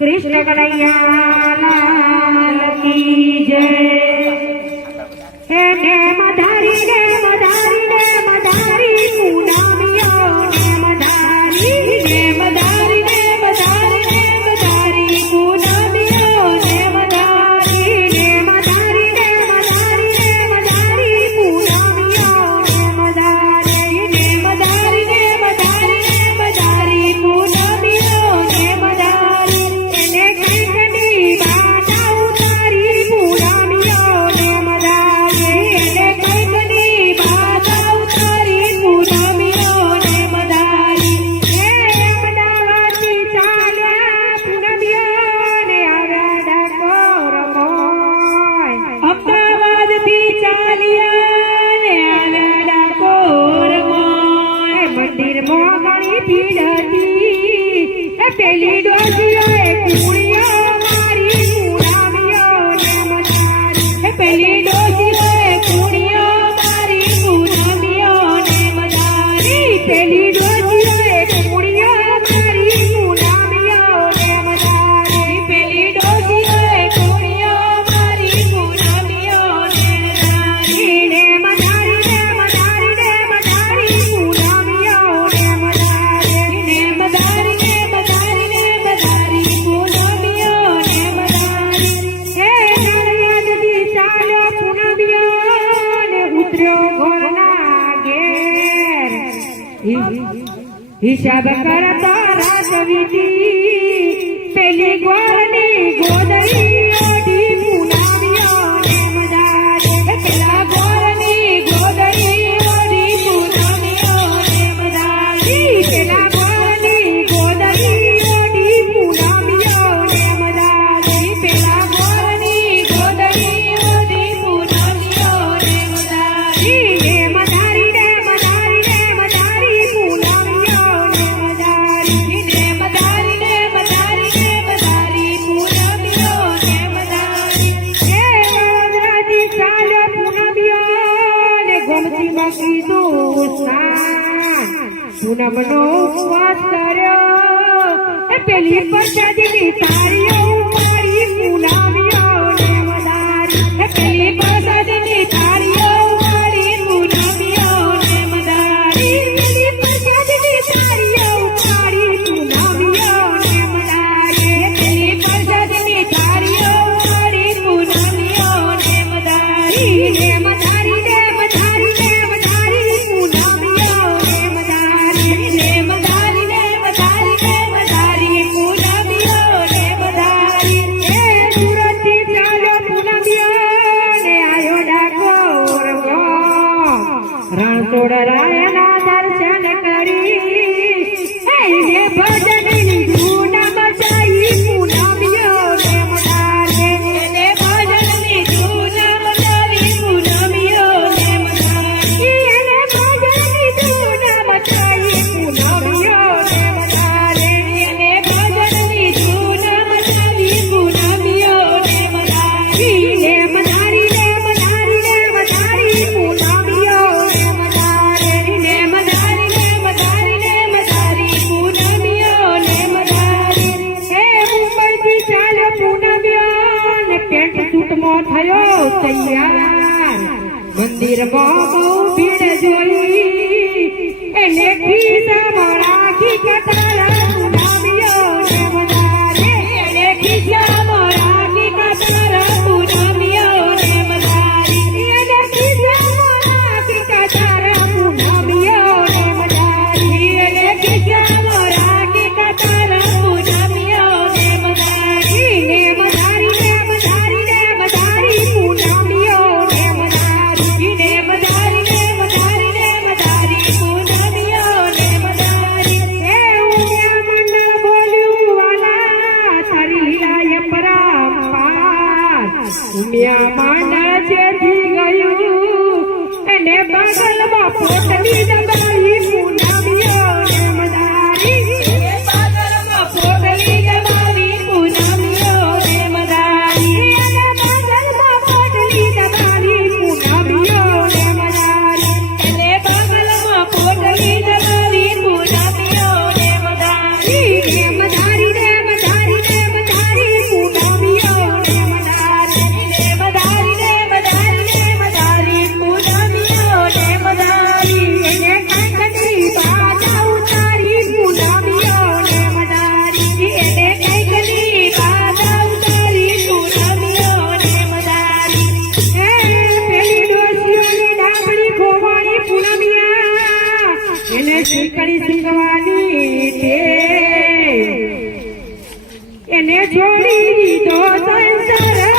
कृष्ण कन्हैया लाल की जय। हे नेम धारी पूनमियो नेम धारी नेम धारी पूनमियो नेम धारी पूनमियो नेम धारी पूनमियो नेम धारी એને કંઈકની બાધા ઉતારી પૂનમિયો नेम धारी એને કંઈકની બાધા ઉતારી પૂનમિયો नेम धारी। હે અમદાવાદથી ચાલ્યા પૂનમિયો ને આવ્યા ડાકોર મોય। અમદાવાદથી ચાલ્યા ને આવ્યા ડાકોર મોય। મંદિરમાં ઘણી ભીડ હતી પેલી ડોશીઓએ કુણીઓ મારી પૂનમિયો नेम धारी। પેલી ડોશીઓએ કુણીઓ મારી પૂનમિયો नेम धारी। પેલી ડોશીઓએ કુણીઓ મારી પૂનમિયો नेम धारी। પેલી ડોશીઓએ કુણીઓ મારી પૂનમિયો नेम धारी। नेम धारी પૂનમિયો नेम धारी। नेम धारी पूनमियो नेम धारी। हे नડિયાદથી ચાલ્યો પૂનમિયો ને ઉતર્યો ઘોરના ઘેર। હિસાબ કરતો રાત વીતી પેલી ગોળની ગોદડી ઓઢી પૂનમિયો नेम धारी। પેલા ગોળની ગોદડી ઓઢી પૂનમિયો नेम धारी। પેલા ગોળની ગોદડી ઓઢી પૂનમિયો नेम धारी। પેલા ગોળની ગોદડી ઓઢી પૂનમિયો नेम धारी। नेम धारी पूनमियो नेम धारी। नेम धारी पूनमियो नेम धारी। हे વડોદરાથી ચાલ્યો પૂનમિયો ને ગોમતીમાં કીધું સ્નાન। પૂનમનો ઉપવાસ કર્યો પેલી પ્રસાદીની થાળીઓ ઉપાડી પૂનમિયો नेम धारी। પેલી પ્રસાદીની થાળીઓ ઉપાડી પૂનમિયો नेम धारी। પેલી પ્રસાદીની થાળીઓ ઉપાડી પૂનમિયો नेम धारी। પેલી પ્રસાદીની થાળીઓ ઉપાડી પૂનમિયો नेम धारी। नेम धारी पूनमियो नेम धारी। नेम धारी पूनमियो नेम धारी। हे સુરતથી ચાલ્યો પૂનમિયો ને આવ્યો ડાકોર ગામ। રણછોડરાયના દર્શન કરી એને ભજનની ધૂન મચાઈ પૂનમિયો नेम धारी। એને ભજનની ધૂન મચાવી પૂનમિયો नेम धारी। એને ભજનની ધૂન મચાવી પૂનમિયો नेम धारी। એને ભજનની ધૂન મચાવી પૂનમિયો नेम धारी। नेम धारी पूनमियो नेम धारी। नेम धारी पूनमियो नेम धारी। हे મુંબઈથી ચાલ્યો પૂનમિયો ને પેન્ટ સૂટમાં થયો તૈયાર। મંદિરમાં બહુ ભીડ જોઈ એને ખિસ્સામાં રાખી કટારા પૂનમિયો नेम धारी। એને ખિસ્સામાં રાખી કટારા પૂનમિયો नेम धारी। એને ખિસ્સામાં રાખી કટારા પૂનમિયો नेम धारी। એને ખિસ્સામાં રાખી કટારા પૂનમિયો नेम धारी। नेम धारी पूनमियो नेम धारी। नेम धारी पूनमियो नेम धारी। हे એને છોડી દીધો સંસાર